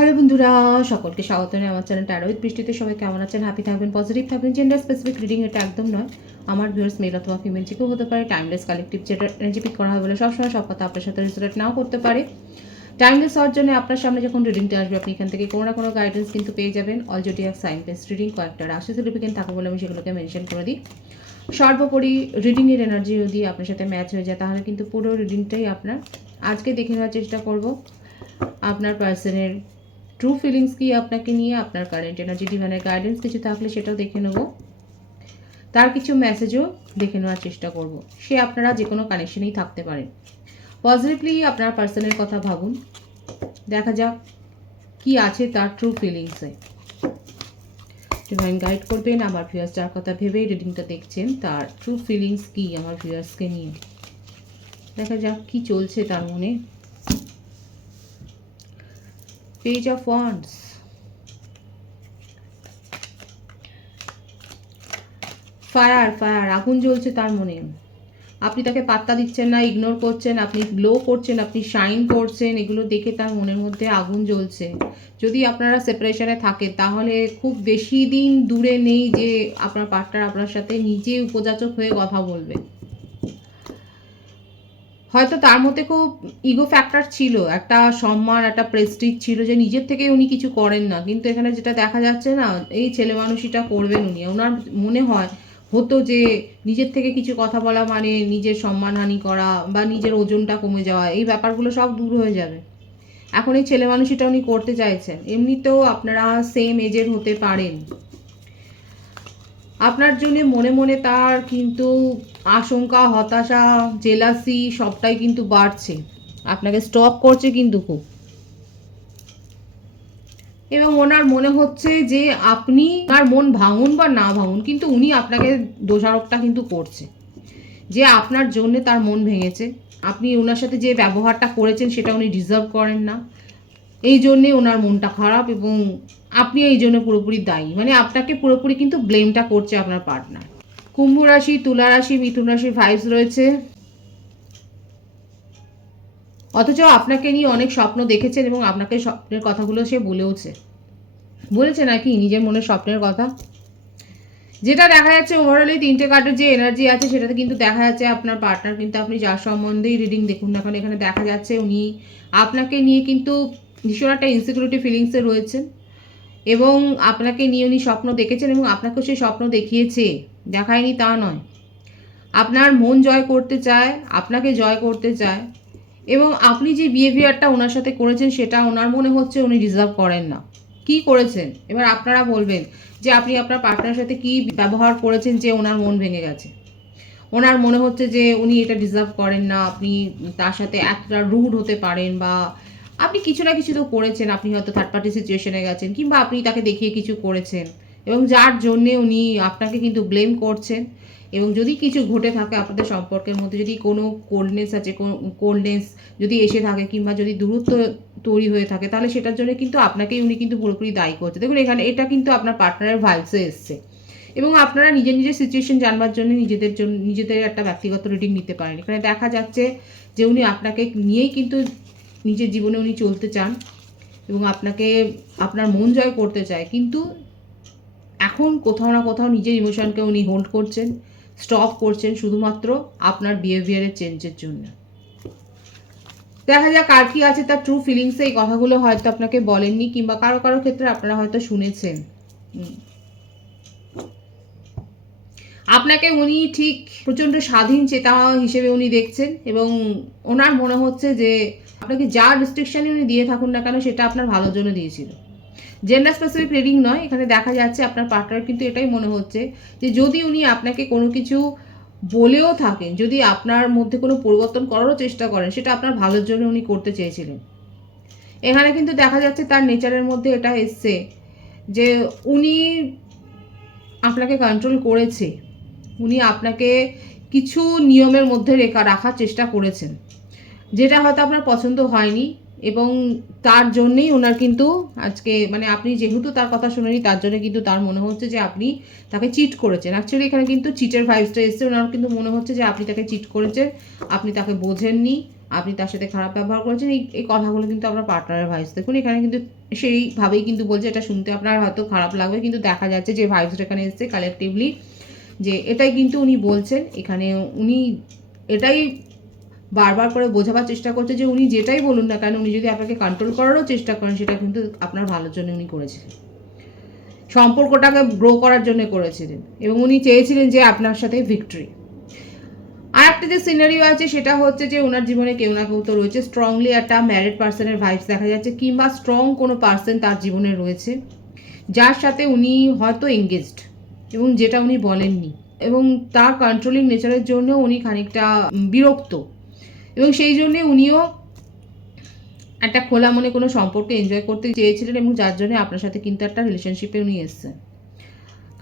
Hello বন্ধুরা, সকলকে স্বাগত জানাই আমার চ্যানেল ট্যারো উইথ বৃষ্টিতে। সবাই কেমন আছেন? হ্যাপি থাকবেন, পজিটিভ থাকবেন। জেন্ডার স্পেসিফিক রিডিং এটা একদম নয়। আমার ভিউয়ার্স মেল অথবা ফিমেল যে কেউ হতে পারে। টাইমলেস কালেকটিভ যেটা এনার্জি পিক করা হয় বলে সবসময় সব কথা আপনার সাথে রিলেট নাও করতে পারে। টাইমলেস হওয়ার জন্য আপনার সামনে যখন রিডিংটা আসবে আপনি এখান থেকে কোনো না কোনো গাইডেন্স কিন্তু পেয়ে যাবেন। All zodiac sign base reading কয়েকটা রাশি সিগনিফিকেন্ট থাকে বলে আমি সেগুলোকে মেনশন করে দিই। সর্বোপরি রিডিংয়ের এনার্জি যদি আপনার সাথে ম্যাচ হয়ে যায় তাহলে কিন্তু পুরো রিডিংটাই আপনার। আজকে দেখে নেওয়ার চেষ্টা করব আপনার পার্সনের ট্রু ফিলিংস কি আপনাকে নিয়ে, আপনার কারেন্ট এনার্জি, ডিভাইনের গাইডেন্স কিছু থাকলে সেটাও দেখে নেব, তার কিছু মেসেজও দেখে নেওয়ার চেষ্টা করব। সে আপনারা যে কোনো কানেকশনেই থাকতে পারেন। পজিটিভলি আপনার পার্সনের কথা ভাবুন, দেখা যাক কি আছে তার ট্রু ফিলিংসে। ডিভাইন গাইড করবেন আমার ভিউয়ার্স যার কথা ভেবেই রিডিংটা দেখছেন, তার ট্রু ফিলিংস কি আমার ভিউয়ার্সকে নিয়ে। দেখা যাক কি চলছে তার মনে। Page of wands, fire fire, আগুন জ্বলছে তার মনে। আপনি তাকে পাত্তা দিচ্ছেন না, ইগনোর করছেন, আপনি গ্লো করছেন, আপনি শাইন করছেন, এগুলো দেখে তার মনের মধ্যে আগুন জ্বলছে। যদি আপনারা সেপারেশনে থাকেন তাহলে খুব বেশি দিন দূরে নেই যে আপনার পার্টনার আপনার সাথে নিজে উপযাচক হয়ে কথা বলবে। হয়তো তার মধ্যে খুব ইগো ফ্যাক্টর ছিল, একটা সম্মান, একটা প্রেস্টিজ ছিল যে নিজের থেকে উনি কিছু করেন না, কিন্তু এখানে যেটা দেখা যাচ্ছে না, এই ছেলে মানুষটা করবেন উনি। ওনার মনে হয় হতো যে নিজের থেকে কিছু কথা বলা মানে নিজের সম্মানহানি করা বা নিজের ওজনটা কমে যাওয়া, এই ব্যাপারগুলো সব দূর হয়ে যাবে। এখন এই ছেলে মানুষটা উনি করতে চাইছেন। এমনিতেও আপনারা সেম এজের হতে পারেন। আপনার জন্য মনে মনে তার কিন্তু আশঙ্কা, হতাশা, জেলাসি সবটাই কিন্তু বাড়ছে, আপনাকে স্টপ করছে কিন্তু খুব। এবং ওনার মনে হচ্ছে যে আপনি তার মন ভাঙুন বা না ভাঙুন, কিন্তু উনি আপনাকে দোষারোপটা কিন্তু করছে যে আপনার জন্য তার মন ভেঙেছে। আপনি ওনার সাথে যে ব্যবহারটা করেছেন সেটা উনি ডিজার্ভ করেন না, এই জন্যে ওনার মনটা খারাপ এবং আপনি এই জন্য পুরোপুরি দায়ী। মানে আপনাকে পুরোপুরি কিন্তু ব্লেমটা করছে আপনার পার্টনার। কুম্ভ রাশি, তুলা রাশি, মিথুন রাশির ভাইবস রয়েছে। অথচ আপনাকে নিয়ে অনেক স্বপ্ন দেখেছেন এবং আপনাকে স্বপ্নের কথাগুলো সে বলেছে নাকি নিজের মনের স্বপ্নের কথা। যেটা দেখা যাচ্ছে ওভারঅলি তিনটে কার্ডের যে এনার্জি আছে সেটাতে কিন্তু দেখা যাচ্ছে আপনার পার্টনার কিন্তু, আপনি যার সম্বন্ধেই রিডিং দেখুন না কারণ এখানে দেখা যাচ্ছে উনি আপনাকে নিয়ে কিন্তু ভীষণ একটা ইনসিকিউরিটি ফিলিংসে রয়েছেন এবং আপনাকে নিয়ে উনি স্বপ্ন দেখেছেন এবং আপনাকেও সেই স্বপ্ন দেখিয়েছে, দেখায়নি তা নয়। আপনার মন জয় করতে চায়, আপনাকে জয় করতে চায় এবং আপনি যে বিহেভিয়ারটা ওনার সাথে করেছেন সেটা ওনার মনে হচ্ছে উনি ডিজার্ভ করেন না। কি করেছেন এবার আপনারা বলবেন যে আপনি আপনার পার্টনারের সাথে কি ব্যবহার করেছেন যে ওনার মন ভেঙে গেছে। ওনার মনে হচ্ছে যে উনি এটা ডিজার্ভ করেন না, আপনি তার সাথে এতটা রুড হতে পারেন বা আপনি কিছু না কিছু তো করেছেন, আপনি হয়তো থার্ড পার্টি সিচুয়েশনে গেছেন কিংবা আপনি তাকে দেখিয়ে কিছু করেছেন এবং যার জন্যে উনি আপনাকে কিন্তু ব্লেম করছেন। এবং যদি কিছু ঘটে থাকে আপনাদের সম্পর্কের মধ্যে, যদি কোনো কোল্ডনেস আছে, কোল্ডনেস যদি এসে থাকে কিংবা যদি দূরত্ব তৈরি হয়ে থাকে তাহলে সেটার জন্য কিন্তু আপনাকেই উনি কিন্তু পুরোপুরি দায়ী করছে। দেখুন এখানে এটা কিন্তু আপনার পার্টনারের ভাইবসে এসছে এবং আপনারা নিজের নিজের সিচুয়েশন জানবার জন্য নিজেদের একটা ব্যক্তিগত রিডিং নিতে পারেন। এখানে দেখা যাচ্ছে যে উনি আপনাকে নিয়েই কিন্তু নিজের জীবনে উনি চলতে চান এবং আপনার মন জয় করতে চায়, কিন্তু এখন কোথাও না কোথাও নিজের ইমোশনকে উনি হোল্ড করছেন, স্টপ করছেন শুধুমাত্র আপনার বিহেভিয়ারের চেঞ্জের জন্য। দেখা যাক আর কি আছে তার ট্রু ফিলিংসে। এই কথাগুলো হয়তো আপনাকে বলেননি কিংবা কারো কারো ক্ষেত্রে আপনারা হয়তো শুনেছেন। আপনাকে উনি ঠিক প্রচণ্ড স্বাধীন চেতা হিসেবে উনি দেখছেন এবং ওনার মনে হচ্ছে যে আপনাকে যা রেস্ট্রিকশানই উনি দিয়ে থাকুন না কেন সেটা আপনার ভালোর জন্য দিয়েছিল। জেন্ডার স্পেসিফিক রিডিং নয়, এখানে দেখা যাচ্ছে আপনার পার্টনার কিন্তু এটাই মনে হচ্ছে যে যদি উনি আপনাকে কোনো কিছু বলেও থাকেন, যদি আপনার মধ্যে কোনো পরিবর্তন করারও চেষ্টা করেন, সেটা আপনার ভালোর জন্য উনি করতে চেয়েছিলেন। এখানে কিন্তু দেখা যাচ্ছে তার নেচারের মধ্যে এটা এসছে যে উনি আপনাকে কন্ট্রোল করেছে, উনি আপনাকে কিছু নিয়মের মধ্যে রাখার চেষ্টা করেছেন যেটা হয়তো আপনার পছন্দ হয়নি এবং তার জন্যেই ওনার কিন্তু আজকে মানে আপনি যেহেতু তার কথা শুনেনি তার জন্য কিন্তু তার মনে হচ্ছে যে আপনি তাকে চিট করেছেন। অ্যাকচুয়ালি এখানে কিন্তু চিটের ভাইবসটা এসছে, ওনার কিন্তু মনে হচ্ছে যে আপনি তাকে চিট করেছেন, আপনি তাকে বোঝেননি, আপনি তার সাথে খারাপ ব্যবহার করেছেন, এই কথাগুলো কিন্তু আপনার পার্টনারের ভাইস। দেখুন এখানে কিন্তু সেইভাবেই কিন্তু বলছে, এটা শুনতে আপনার হয়তো খারাপ লাগবে, কিন্তু দেখা যাচ্ছে যে ভাইসটা এখানে এসছে কালেকটিভলি, যে এটাই কিন্তু উনি বলছেন। এখানে উনি এটাই বারবার করে বোঝাবার চেষ্টা করছে যে উনি যেটাই বলুন না কেন, উনি যদি আপনাকে কন্ট্রোল করারও চেষ্টা করেন, সেটা কিন্তু আপনার ভালোর জন্য উনি করেছিলেন, সম্পর্কটাকে গ্রো করার জন্য করেছিলেন, এবং উনি চেয়েছিলেন যে আপনার সাথে ভিক্টরি। আর একটা যে সিনারিও আছে সেটা হচ্ছে যে ওনার জীবনে কেউ না কেউ তো রয়েছে, স্ট্রংলি একটা ম্যারিড পার্সনের ভাইবস দেখা যাচ্ছে, কিংবা স্ট্রং কোনো পার্সন তার জীবনে রয়েছে যার সাথে উনি হয়তো এঙ্গেজড, এবং যেটা উনি বলেননি, এবং তার কন্ট্রোলিং নেচারের জন্য উনি খানিকটা বিরক্ত, এবং সেই জন্যে উনিও একটা খোলা মনে কোনো সম্পর্ক এনজয় করতে চেয়েছিলেন, এবং যার জন্য আপনার সাথে কিন্তু একটা রিলেশনশিপে উনি এসেছেন।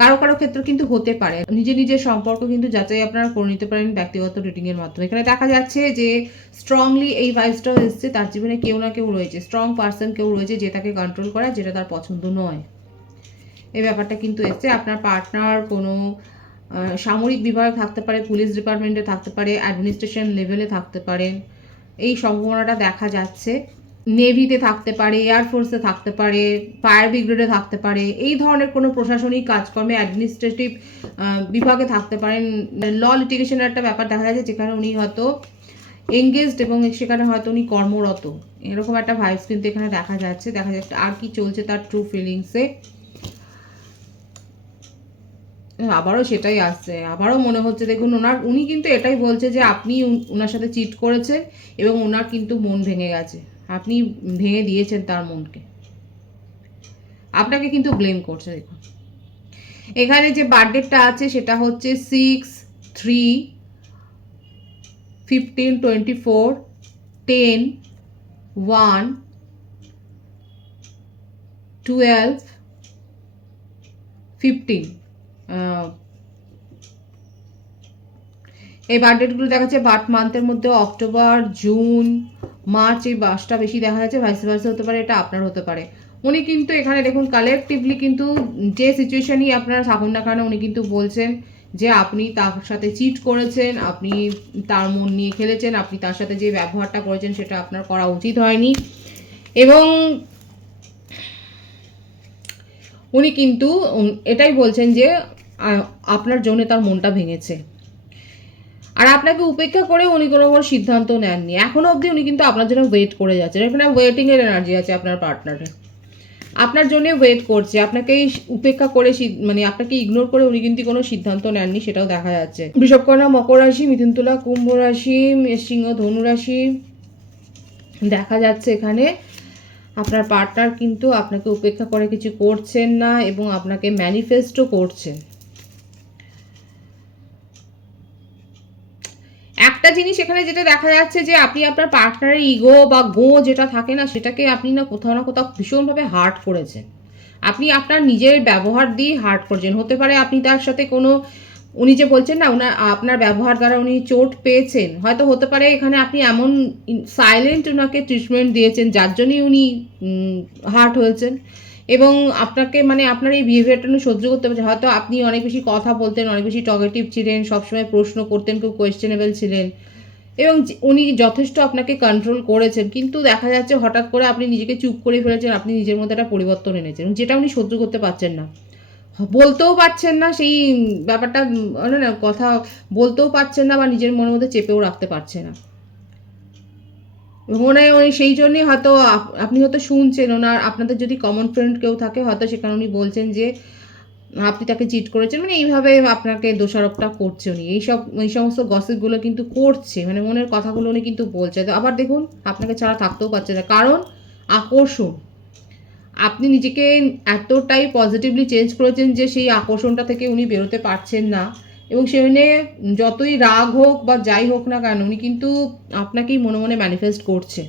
কারো কারো ক্ষেত্রে কিন্তু হতে পারে নিজের সম্পর্ক কিন্তু যাচাই আপনারা করে নিতে পারেন ব্যক্তিগত রেটিংয়ের মাধ্যমে। এখানে দেখা যাচ্ছে যে স্ট্রংলি এই ভাইবসটাও এসছে, তার জীবনে কেউ না কেউ রয়েছে, স্ট্রং পার্সন কেউ রয়েছে যে তাকে কন্ট্রোল করা, যেটা তার পছন্দ নয়, এই ব্যাপারটা কিন্তু এসছে। আপনার পার্টনার কোনো সামরিক বিভাগে থাকতে পারে, পুলিশ ডিপার্টমেন্টে থাকতে পারে, অ্যাডমিনিস্ট্রেশন লেভেলে থাকতে পারেন, এই সম্ভাবনাটা দেখা যাচ্ছে। নেভিতে থাকতে পারে, এয়ারফোর্সে থাকতে পারে, ফায়ার ব্রিগেডে থাকতে পারে, এই ধরনের কোনো প্রশাসনিক কাজকর্মে অ্যাডমিনিস্ট্রেটিভ বিভাগে থাকতে পারেন। ল লিটিগেশনের একটা ব্যাপার দেখা যাচ্ছে যেখানে উনি হয়তো এঙ্গেজড, এবং সেখানে হয়তো উনি কর্মরত, এরকম একটা ভাইবস কিন্তু এখানে দেখা যাচ্ছে। আর কি চলছে তার ট্রু ফিলিংসে, আবারও সেটাই আসছে, আবারও মনে হচ্ছে দেখুন উনি কিন্তু এটাই বলছে যে আপনি ওনার সাথে চিট করেছেন, এবং ওনার কিন্তু মন ভেঙে গেছে, আপনি ভেঙে দিয়েছেন তার মনকে, আপনাকে কিন্তু ব্লেম করছে। দেখুন এখানে যে বার্থডেটা আছে সেটা হচ্ছে 6, 3, 15, 24, 10, 1, 12, 15, এই বার্থডেটগুলো দেখা যাচ্ছে বার্থ মান্থের মধ্যে অক্টোবর, জুন, মার্চ, এই মাসটা বেশি দেখা যাচ্ছে। ভাইস ভার্সা হতে পারে, এটা আপনার হতে পারে। উনি কিন্তু এখানে দেখুন কালেকটিভলি কিন্তু যে সিচুয়েশনই আপনারা থাকুন না কেন, উনি কিন্তু বলছেন যে আপনি তার সাথে চিট করেছেন, আপনি তার মন নিয়ে খেলেছেন, আপনি তার সাথে যে ব্যবহারটা করেছেন সেটা আপনার করা উচিত হয়নি, এবং উনি কিন্তু এটাই বলছেন যে আপনার জন্য তার মনটা ভেঙেছে, আর আপনাকে উপেক্ষা করে উনি কোনো সিদ্ধান্ত নেননি এখনো অবধি। উনি কিন্তু আপনার জন্য ওয়েট করে যাচ্ছেন, এখানে ওয়েটিং এর এনার্জি আছে আপনার পার্টনারের, আপনার জন্য ওয়েট করছে, আপনাকে উপেক্ষা করে, মানে আপনাকে ইগনোর করে উনি কিন্তু কোনো সিদ্ধান্ত নেননি, সেটাও দেখা যাচ্ছে। বৃষভকন্যা, মকর রাশি, মিথুন, তুলা, কুম্ভ রাশি, সিংহ, ধনু রাশি দেখা যাচ্ছে। এখানে আপনার পার্টনার কিন্তু আপনাকে উপেক্ষা করে কিছু করছেন না, এবং আপনাকে ম্যানিফেস্টও করছেন। একটা জিনিস এখানে যেটা দেখা যাচ্ছে যে আপনি আপনার পার্টনারের ইগো বা যেটা থাকে না, সেটাকে আপনি না কোথাও ভীষণভাবে হার্ট করেছেন, আপনি আপনার নিজের ব্যবহার দিয়ে হার্ট করেছেন। হতে পারে আপনি তার সাথে কোনো, উনি যে বলছেন না আপনার ব্যবহার দ্বারা উনি চোট পেয়েছেন, হয়তো হতে পারে এখানে আপনি এমন সাইলেন্ট ওনাকে ট্রিটমেন্ট দিয়েছেন যার জন্যই উনি হার্ট হয়েছেন, এবং আপনাকে মানে আপনার এই বিহেভিয়ারটা উনি সহ্য করতে পারছেন। হয়তো আপনি অনেক বেশি কথা বলতেন, অনেক বেশি টকেটিভ ছিলেন, সবসময় প্রশ্ন করতেন, খুব কোয়েশ্চেনেবল ছিলেন, এবং উনি যথেষ্ট আপনাকে কন্ট্রোল করেছেন, কিন্তু দেখা যাচ্ছে হঠাৎ করে আপনি নিজেকে চুপ করে ফেলেছেন, আপনি নিজের মধ্যে একটা পরিবর্তন এনেছেন, যেটা উনি সহ্য করতে পারছেন না, বলতেও পারছেন না, সেই ব্যাপারটা মানে না, কথা বলতেও পারছেন না, বা নিজের মনের মধ্যে চেপেও রাখতে পারছে না। মনে হয় সেই জন্যই হয়তো আপনি হয়তো শুনছেন আপনাদের যদি কমন ফ্রেন্ড কেউ থাকে, হয়তো সেখানে উনি বলছেন যে আপনি তাকে চিট করেছেন, মানে এইভাবে আপনাকে দোষারোপটা করছে উনি, এই সমস্ত গসিপগুলো কিন্তু করছে, মানে মনের কথাগুলো উনি কিন্তু বলছে। তো আবার দেখুন আপনাকে ছাড়া থাকতেও পারছে না, কারণ আকর্ষণ, আপনি নিজেকে এতটাই পজিটিভলি চেঞ্জ করেছেন যে সেই আকর্ষণটা থেকে উনি বেরোতে পারছেন না, এবং সেখানে যতই রাগ হোক বা যাই হোক না কেন, উনি কিন্তু আপনাকেই মনে মনে ম্যানিফেস্ট করছে।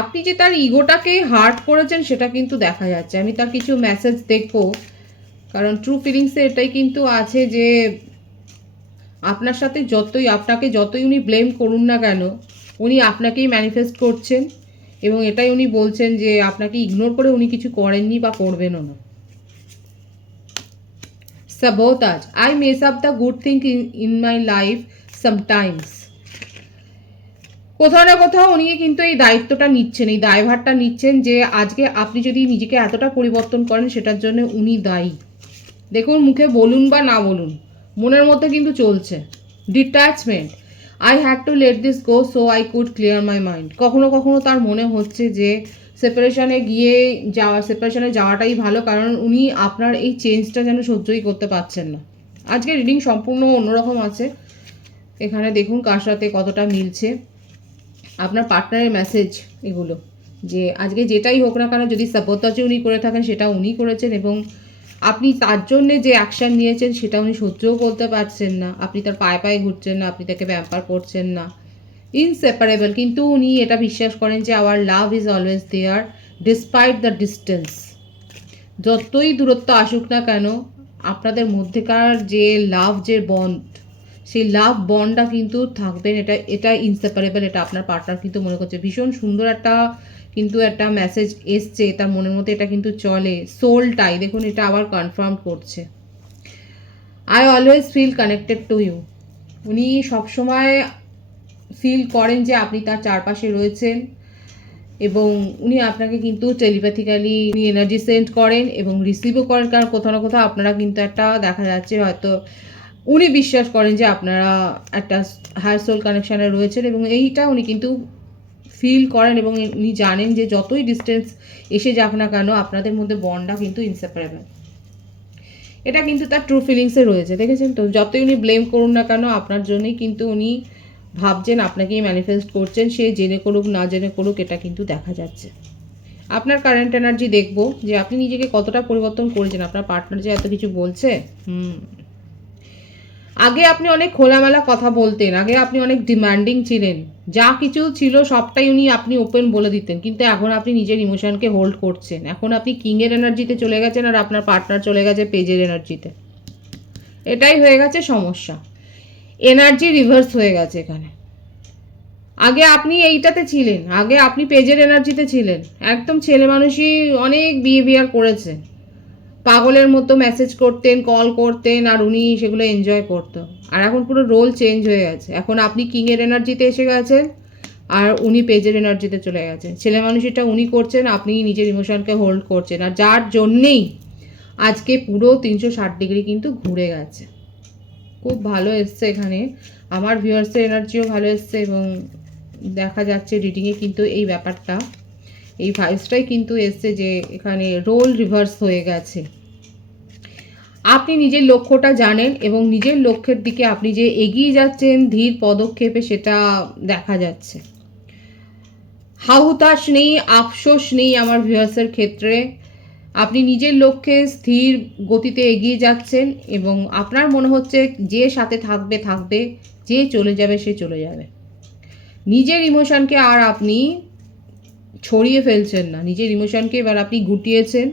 আপনি যে তার ইগোটাকে হার্ট করেছেন সেটা কিন্তু দেখা যাচ্ছে। আমি তার কিছু মেসেজ দেখবো, কারণ ট্রু ফিলিংসে এটাই কিন্তু আছে যে আপনার সাথে আপনাকে যতই উনি ব্লেম করুন না কেন, উনি আপনাকেই ম্যানিফেস্ট করছেন, এবং এটাই উনি বলছেন যে আপনাকে ইগনোর করে উনি কিছু করেননি বা করবেনও না। Sabotage. I mess up the good thing in my life sometimes. কোথাও না কোথাও উনি কিন্তু এই দায়িত্বটা নিচ্ছেন, এই দায়ভারটা নিচ্ছেন যে আজকে আপনি যদি নিজেকে এতটা পরিবর্তন করেন সেটার জন্য উনি দায়ী। দেখুন মুখে বলুন বা না বলুন, মনের মধ্যে কিন্তু চলছে detachment. I had to let this go so I could clear my mind. কখনো কখনো তার মনে হচ্ছে যে সেপারেশনে যাওয়াটাই ভালো, কারণ উনি আপনার এই চেঞ্জটা যেন সহ্যই করতে পারছেন না। আজকে রিডিং সম্পূর্ণ অন্যরকম আছে। এখানে দেখুন কার সাথে কতটা মিলছে আপনার পার্টনারের মেসেজ এগুলো, যে আজকে যেটাই হোক না কেন, যদি সাপোর্টাচে উনি করে থাকেন সেটা উনি করেছেন, এবং আপনি তার জন্যে যে অ্যাকশান নিয়েছেন সেটা উনি সহ্যও করতে পারছেন না। আপনি তার পায়ে পায়ে ঘুরছেন না, আপনি তাকে ব্যাপার করছেন না, ইনসেপারেবল। কিন্তু উনি এটা বিশ্বাস করেন যে our love is always there despite the distance. যতই দূরত্ব আসুক না কেন, আপনাদের মধ্যেকার যে লাভ, যে বন্ড, সেই লাভ বন্ডটা কিন্তু থাকবেন। এটা ইনসেপারেবল। এটা আপনার পার্টনার কিন্তু মনে করছে। ভীষণ সুন্দর একটা মেসেজ এসছে তার মনের মধ্যে। এটা কিন্তু চলে সোলটাই, দেখুন এটা আবার কনফার্ম করছে। I always feel connected to you. উনি সবসময় ফিল করেন যে আপনি তার চারপাশে রয়েছেন, এবং উনি আপনাকে কিন্তু টেলিপ্যাথিক্যালি উনি এনার্জি সেন্ড করেন এবং রিসিভও করেন। কারণ কোথাও না কোথাও আপনারা কিন্তু একটা দেখা যাচ্ছে হয়তো উনি বিশ্বাস করেন যে আপনারা একটা হায়ার সোল কানেকশানে রয়েছেন, এবং এইটা উনি কিন্তু ফিল করেন, এবং উনি জানেন যে যতই ডিস্টেন্স এসে যাক না কেন আপনাদের মধ্যে বন্ডটা কিন্তু ইনসেপারেবল। এটা কিন্তু তার ট্রু ফিলিংসে রয়েছে, দেখেছেন তো। যতই উনি ব্লেম করুন না কেন আপনার জন্যই কিন্তু উনি ভাবছেন, আপনাকেই ম্যানিফেস্ট করছেন। সে জেনে করুক না জেনে করুক, এটা কিন্তু দেখা যাচ্ছে। আপনার কারেন্ট এনার্জি দেখবো যে আপনি নিজেকে কতটা পরিবর্তন করেছেন। আপনার পার্টনার যে এত কিছু বলছে, আগে আপনি অনেক খোলামেলা কথা বলতেন, আগে আপনি অনেক ডিমান্ডিং ছিলেন, যা কিছু ছিল সবটাই আপনি ওপেন বলে দিতেন। কিন্তু এখন আপনি নিজের ইমোশনকে হোল্ড করছেন। এখন আপনি কিংয়ের এনার্জিতে চলে গেছেন, আর আপনার পার্টনার চলে গেছে পেজের এনার্জিতে। এটাই হয়ে গেছে সমস্যা। এনার্জি রিভার্স হয়ে গেছে এখানে। আগে আপনি এইটাতে ছিলেন, আগে আপনি পেজের এনার্জিতে ছিলেন, একদম ছেলে মানুষই অনেক বিহেভিয়ার করেছে, পাগলের মতো মেসেজ করতেন, কল করতেন, আর উনি সেগুলো এনজয় করতো। আর এখন পুরো রোল চেঞ্জ হয়ে গেছে। এখন আপনি কিংয়ের এনার্জিতে এসে গেছেন, আর উনি পেজের এনার্জিতে চলে গেছেন। ছেলে মানুষটা উনি করছেন, আপনি নিজের ইমোশনকে হোল্ড করছেন, আর যার জন্যেই আজকে পুরো 360 ডিগ্রি কিন্তু ঘুরে গেছে। খুব ভালো এসছে এখানে। আমার ভিউয়ার্সের এনার্জিও ভালো এসছে, এবং দেখা যাচ্ছে রিডিংয়ে কিন্তু এই ব্যাপারটা, এই ভাইবসটাই কিন্তু এসছে যে এখানে রোল রিভার্স হয়ে গেছে। আপনি নিজের লক্ষ্যটা জানেন, এবং নিজের লক্ষ্যের দিকে আপনি যে এগিয়ে যাচ্ছেন ধীর পদক্ষেপে, সেটা দেখা যাচ্ছে। হাহুতাশ নেই, আফসোস নেই আমার ভিউয়ার্সের ক্ষেত্রে। আপনি নিজের লক্ষ্যে স্থির গতিতে এগিয়ে যাচ্ছেন, এবং আপনার মনে হচ্ছে যে সাথে থাকবে থাকবে, যে চলে যাবে সে চলে যাবে। নিজের ইমোশনকে আর আপনি ছড়িয়ে ফেলছেন না, নিজের ইমোশনকে এবার আপনি গুটিয়েছেন,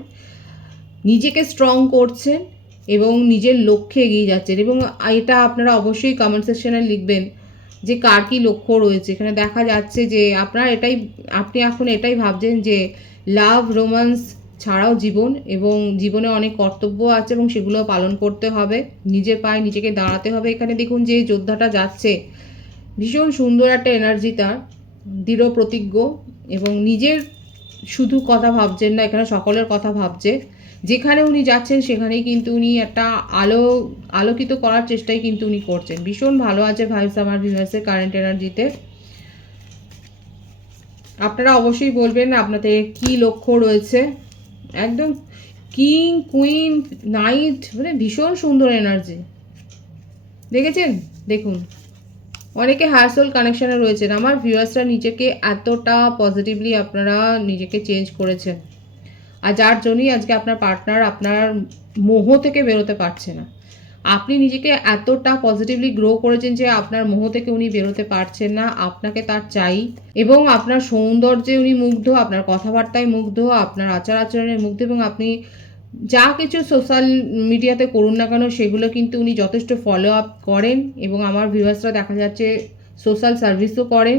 নিজেকে স্ট্রং করছেন, এবং নিজের লক্ষ্যে এগিয়ে যাচ্ছেন। এবং এটা আপনারা অবশ্যই কমেন্ট সেকশনে লিখবেন যে কার কী লক্ষ্য রয়েছে। এখানে দেখা যাচ্ছে যে আপনি এখন এটাই ভাবছেন যে লাভ রোম্যান্স ছাড়াও জীবন, এবং জীবনে অনেক কর্তব্য আছে, এবং সেগুলো পালন করতে হবে, নিজের পায়ে নিজেকে দাঁড়াতে হবে। এখানে দেখুন যে যোদ্ধাটা যাচ্ছে, ভীষণ সুন্দর একটা এনার্জি তার, দৃঢ় প্রতিজ্ঞ, এবং নিজের শুধু কথা ভাবছেন না, এখানে সকলের কথা ভাবছে। যেখানে উনি যাচ্ছেন সেখানেই কিন্তু উনি একটা আলোকিত করার চেষ্টাই কিন্তু উনি করছেন। ভীষণ ভালো আছে ভাইবস আমার ভিউয়ার্সের কারেন্ট এনার্জিতে। আপনারা অবশ্যই বলবেন আপনাদের কি লক্ষ্য রয়েছে। একদম কিং, কুইন, নাইট, মানে ভীষণ সুন্দর এনার্জি, দেখেছেন। দেখুন অনেকে হায়ার সোল কানেকশানে রয়েছেন। আমার ভিউয়ার্সরা নিজেকে এতটা পজিটিভলি আপনারা নিজেকে চেঞ্জ করেছেন, আর যার জন্যই আজকে আপনার পার্টনার আপনার মোহ থেকে বেরোতে পারছে না। আপনি নিজেকে এতটা পজিটিভলি গ্রো করেছেন যে আপনার মোহ থেকে উনি বেরোতে পারছেন না। আপনাকে তার চাই, এবং আপনার সৌন্দর্যে উনি মুগ্ধ, আপনার কথাবার্তায় মুগ্ধ, আপনার আচার আচরণে মুগ্ধ, এবং আপনি যা কিছু সোশ্যাল মিডিয়াতে করুন না কেন সেগুলো কিন্তু উনি যথেষ্ট ফলো আপ করেন, এবং আমার ভিউয়ার্সরা দেখা যাচ্ছে সোশ্যাল সার্ভিসও করেন,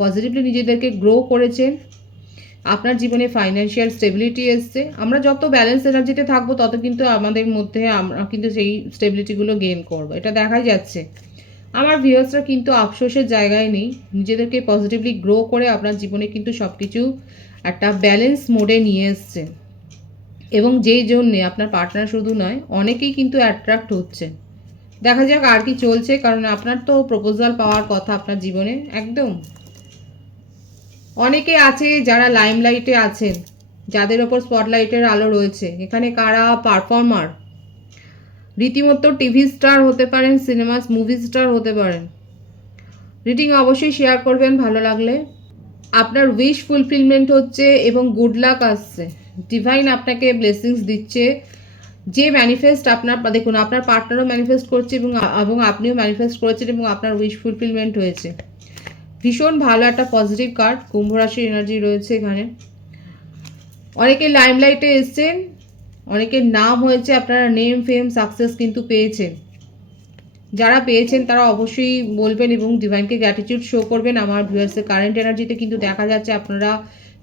পজিটিভলি নিজেদেরকে গ্রো করেছেন। আপনার জীবনে ফাইন্যান্সিয়াল স্টেবিলিটি এসছে। আমরা যত ব্যালেন্স এনার্জিতে থাকবো তত কিন্তু আমাদের মধ্যে আমরা কিন্তু সেই স্টেবিলিটিগুলো গেইন করবো, এটা দেখাই যাচ্ছে। আমার ভিউয়ার্সরা কিন্তু আফসোসের জায়গায় নেই, নিজেদেরকে পজিটিভলি গ্রো করে আপনার জীবনে কিন্তু সব কিছু একটা ব্যালেন্স মোডে নিয়ে এসছে, এবং যেই জন্যে আপনার পার্টনার শুধু নয় অনেকেই কিন্তু অ্যাট্রাক্ট হচ্ছে। দেখা যাক আর কি চলছে, কারণ আপনার তো প্রপোজাল পাওয়ার কথা আপনার জীবনে একদম। অনেকে আছে যারা লাইমলাইটে আছেন, যাদের ওপর স্পটলাইটের আলো রয়েছে। এখানে কারা পারফর্মার, রীতিমতো টিভি স্টার হতে পারেন, সিনেমা মুভি স্টার হতে পারেন। রিডিং অবশ্যই শেয়ার করবেন ভালো লাগলে। আপনার উইশ ফুলফিলমেন্ট হচ্ছে এবং গুড লাক আসছে, ডিভাইন আপনাকে ব্লেসিংস দিচ্ছে। যে ম্যানিফেস্ট আপনার দেখুন, আপনার পার্টনারও ম্যানিফেস্ট করছে এবং আপনিও ম্যানিফেস্ট করেছেন এবং আপনার উইশ ফুলফিলমেন্ট হয়েছে। ভীষণ ভালো একটা পজিটিভ কার্ড, কুম্ভ রাশির এনার্জি রয়েছে এখানে। অনেকে লাইমলাইটে এসছেন, অনেকের নাম হয়েছে, আপনারা নেম ফেম সাকসেস কিন্তু পেয়েছেন। যারা পেয়েছেন তারা অবশ্যই বলবেন এবং ডিভাইনকে গ্র্যাটিটিউড শো করবেন। আমার ভিউয়ার্সের কারেন্ট এনার্জিতে কিন্তু দেখা যাচ্ছে আপনারা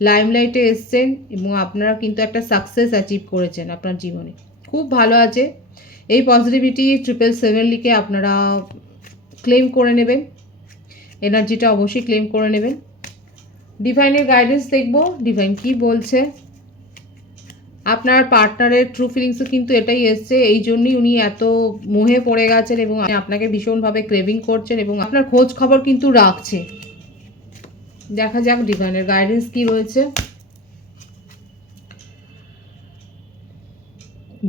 লাইমলাইটে এসছেন এবং আপনারা কিন্তু একটা সাকসেস অ্যাচিভ করেছেন আপনার জীবনে, খুব ভালো আছে। এই পজিটিভিটি 777 লিখে আপনারা ক্লেম করে নেবেন, এনার্জিটা অবশ্যই ক্লেম করে নেবেন। ডিভাইনের গাইডেন্স দেখব, ডিভাইন কি বলছে। আপনার পার্টনারের ট্রু ফিলিংসও কিন্তু এটাই এসছে, এই জন্যই উনি এত মোহে পড়ে গেছেন এবং আপনাকে ভীষণভাবে ক্রেভিং করছেন এবং আপনার খোঁজ খবর কিন্তু রাখছে। দেখা যাক ডিভাইনের গাইডেন্স কি রয়েছে।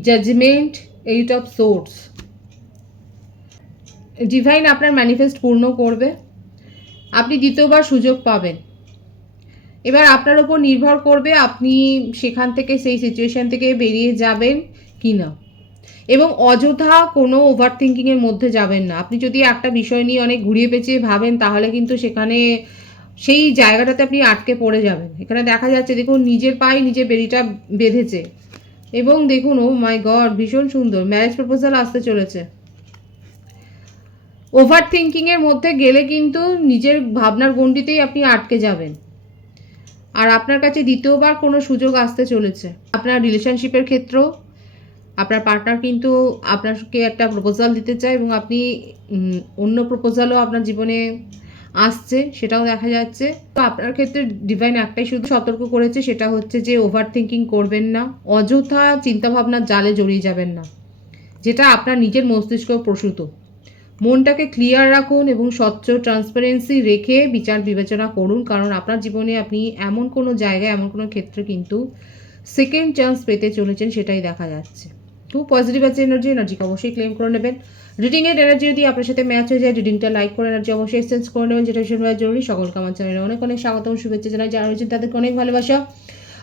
Judgement, 8 of swords. ডিভাইন আপনার ম্যানিফেস্ট পূর্ণ করবে, আপনি দ্বিতীয়বার সুযোগ পাবেন। এবার আপনার ওপর নির্ভর করবে আপনি সেখান থেকে, সেই সিচুয়েশান থেকে বেরিয়ে যাবেন কি না, এবং অযথা কোনো ওভার থিঙ্কিংয়ের মধ্যে যাবেন না। আপনি যদি একটা বিষয় নিয়ে অনেক ঘুরিয়ে পেঁচিয়ে ভাবেন তাহলে কিন্তু সেখানে সেই জায়গাটাতে আপনি আটকে পড়ে যাবেন। এখানে দেখা যাচ্ছে দেখুন, নিজের পায়ে নিজে বেড়িটা বেঁধেছে এবং দেখুন, ও মাই গড, ভীষণ সুন্দর ম্যারেজ প্রপোজাল আসতে চলেছে। ওভার থিঙ্কিংয়ের মধ্যে গেলে কিন্তু নিজের ভাবনার গণ্ডিতেই আপনি আটকে যাবেন, আর আপনার কাছে দ্বিতীয়বার কোনো সুযোগ আসতে চলেছে। আপনার রিলেশনশিপের ক্ষেত্রেও আপনার পার্টনার কিন্তু আপনাকে একটা প্রপোজাল দিতে চায় এবং আপনি অন্য প্রপোজালও আপনার জীবনে আসছে, সেটাও দেখা যাচ্ছে। তো আপনার ক্ষেত্রে ডিভাইন একটাই শুধু সতর্ক করেছে, সেটা হচ্ছে যে ওভার থিঙ্কিং করবেন না, অযথা চিন্তাভাবনার জালে জড়িয়ে যাবেন না, যেটা আপনার নিজের মস্তিষ্ক প্রসূত। মনটাকে ক্লিয়ার রাখুন এবং স্বচ্ছ ট্রান্সপারেন্সি রেখে বিচার বিবেচনা করুন, কারণ আপনার জীবনে আপনি এমন কোনো জায়গায়, এমন কোনো ক্ষেত্রে কিন্তু সেকেন্ড চান্স পেতে চলেছেন, সেটাই দেখা যাচ্ছে। খুব পজিটিভ আছে এনার্জিকে অবশ্যই ক্লেম করে নেবেন। রিডিংয়ের এনার্জি যদি আপনার সাথে ম্যাচ হয়ে যায়, রিডিংটা লাইক করে এনার্জি অবশ্যই এক্সচেঞ্জ করে নেবেন, যেটা ভীষণ জরুরি। সকলকে আমার চ্যানেলে অনেক অনেক স্বাগতম, শুভেচ্ছা জানাই। যারা রয়েছেন তাদেরকে অনেক ভালোবাসা।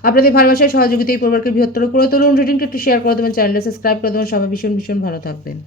আপনাদের ভালোবাসার সহযোগিতা এই পরিবারকে বৃহত্তর করে তুলুন। রিডিংটা একটু শেয়ার করে দেবেন, চ্যানেলটা সাবস্ক্রাইব করে দেবেন। সবাই ভীষণ ভালো থাকবেন।